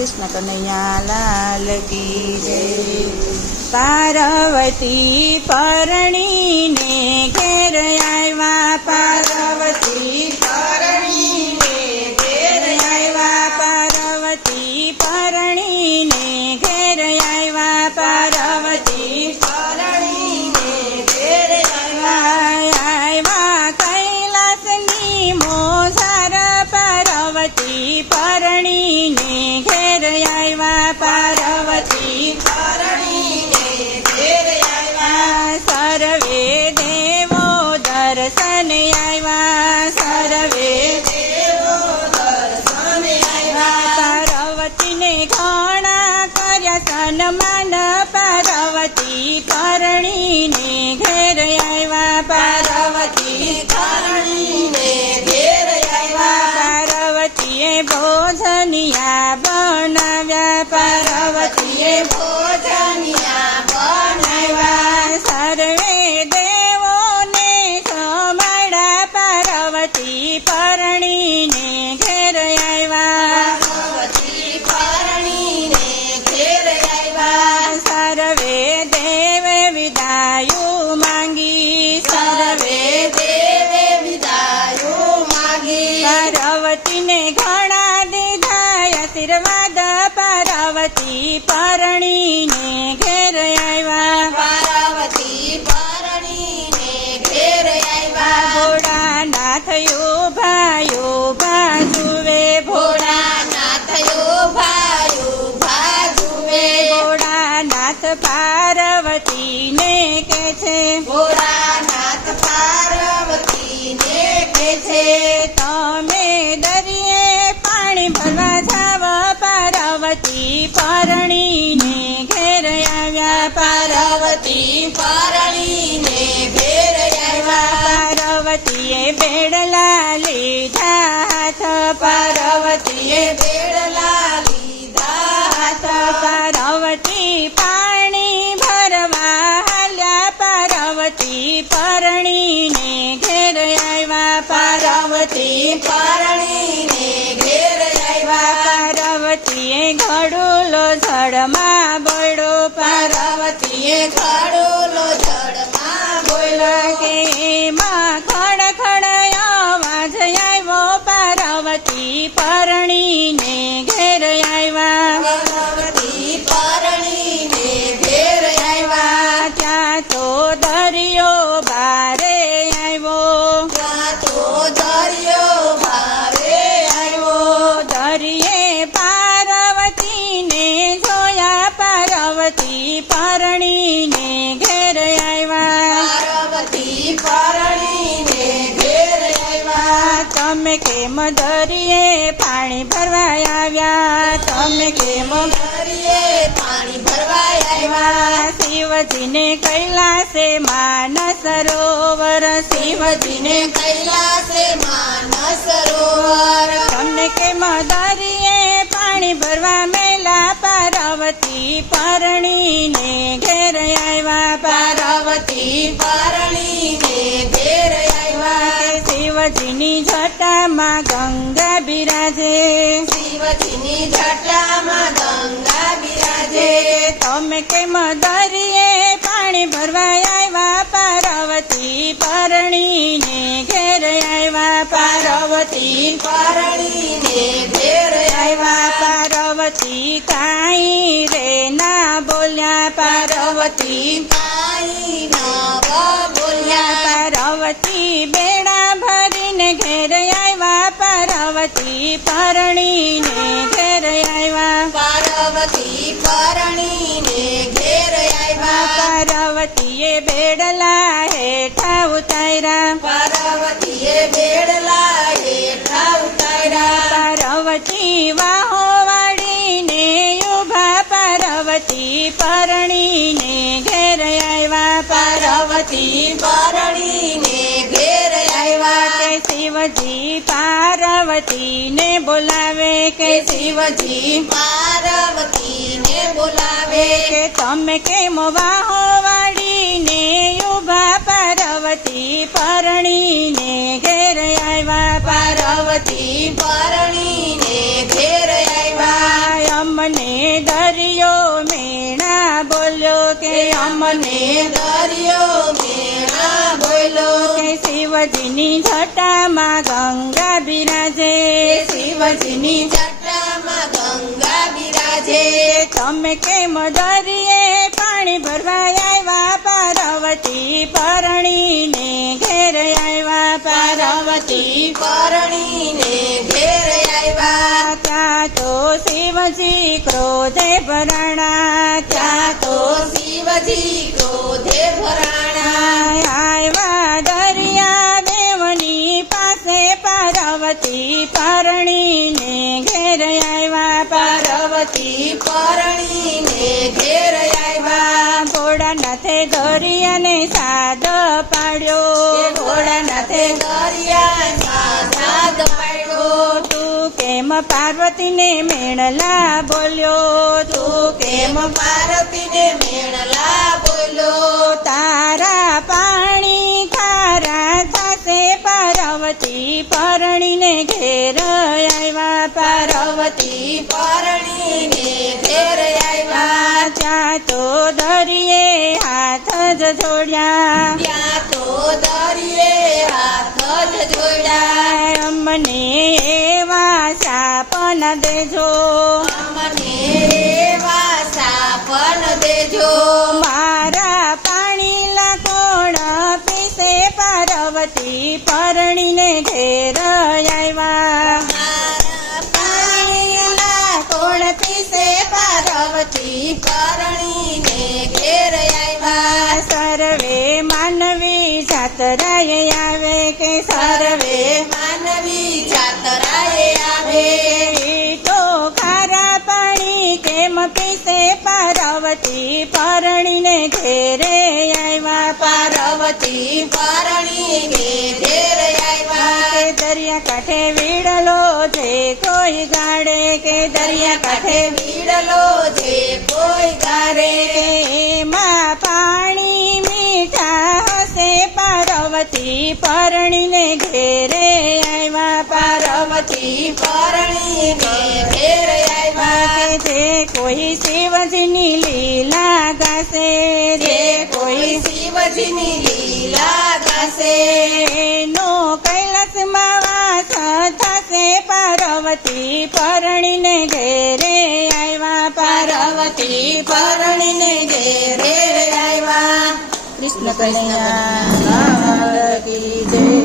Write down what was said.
કૃષ્ણ કનૈયા લાલ કી જય. પાર્વતી પરણીને ઘેર પાર્વતીને ઘણા આશીર્વાદ પાર્વતી પરણીને ઘેર આવ્યા. પાર્વતી પરણીને ઘેર આવ્યા. પાર્વતી પરણીને ઘેર આવ્યા. પાર્વતીએ બેડલા જળમાં બોડો પાર્વતીએ ઘડુલો જળમાં બોલો કે માં ખડ ખડ અવાજ આવ્યો પાર્વતી પરણીને પાણી ભરવા આવ્યા. તમે કેમ ભરીએ પાણી ભરવા આવ્યા? શિવજીને કૈલાસે માન સરોવર શિવજીને કૈલાસે માન સરોવર તમને કેમ દરિયે પાણી ભરવા મેલા? પાર્વતી પરણીને ઘેર આવ્યા. પાર્વતી પરણીને બિરાજે। શિવજીની જટામાં ગંગા બિરાજે। તમે કેમ દરિયે પાણી ભરવા આવ્યા પાર્વતી પરણીને ઘેર આવ્યા। પાર્વતી પરણીને ઘેર પાર્વતી પરણીને ઘેર આવ્યા. પાર્વતી પરણીને ઘેર આવ્યા. પાર્વતીએ બેડલા હેઠા ઉતાર્યા. પાર્વતીએ બેડલા હેઠા ઉતાર્યા. પાર્વતી વાહો વાળીને ઊભા પાર્વતી પરણીને પાર્વતીને બોલાવે કે શિવજી પાર્વતીને બોલાવે. કે તમે કેમ વાહો વાળીને યુભા પાર્વતી પરણીને ઘેર આવ્યા? પાર્વતી પરણીને ઘેર આવ્યા. અમને દરિયો મેણા બોલ્યો કે અમને દરિયો મેણા બોલ્યો. કે શિવજીની જટામાં ગંગા શિવજીની જટામાં ગંગા બિરાજે. તમે કેમ દરિયે પાણી ભરવા આવ્યા? પાર્વતી પરણીને ઘેર આવ્યા. પાર્વતી પરણીને ઘેર આવ્યા. ત્યાં તો શિવજી ક્રોધે ભરણા? ત્યાં તો શિવજી ક્રોધે પાર્વતી પરણીને ઘેર આવ્યા પાર્વતી પરણીને ઘેર આવ્યા ભોળાનાથે દરિયાને સાદ પાડ્યો. ભોળાનાથે સાદ પાડ્યો. તું કેમ પાર્વતીને મેળલા બોલ્યો? તું કેમ પાર્વતીને મેળલા બોલ્યો? તારા પાણી પાર્વતી પરણીને ઘેર આવ્યા પાર્વતી પરણીને ઘેર આવ્યા ત્યાં તો દરિયે હાથ જ જોડ્યા. ત્યાં તો દરિયે હાથ જ જોડ્યા. અમને એવા સાપન દેજો. અમને એવા સાપન દેજો. મારા પાણી લાકોણ પીસે પાર્વતી પરણીને સર્વે માનવી જાતરાએ આવે. તો ખારા પાણી કેમ પીસે? પાર્વતી પરણીને ઘેરે આવ્યા. પાર્વતી પરણીને ઘેર આવ્યા. દરિયા કાંઠે વીડલો છે કોઈ ગાડે કે દરિયા પાર્વતી પરણીને ઘેર આવ્યા જે કોઈ શિવજીની લીલા ગાશે જે કોઈ શિવજીની લીલા ગાશે. એનો કૈલાસમાં વાસ થશે પાર્વતી પરણીને ઘેરે આવ્યા. પાર્વતી પરણીને ઘેરે આવ્યા. કૃષ્ણ કૈયા કી જય.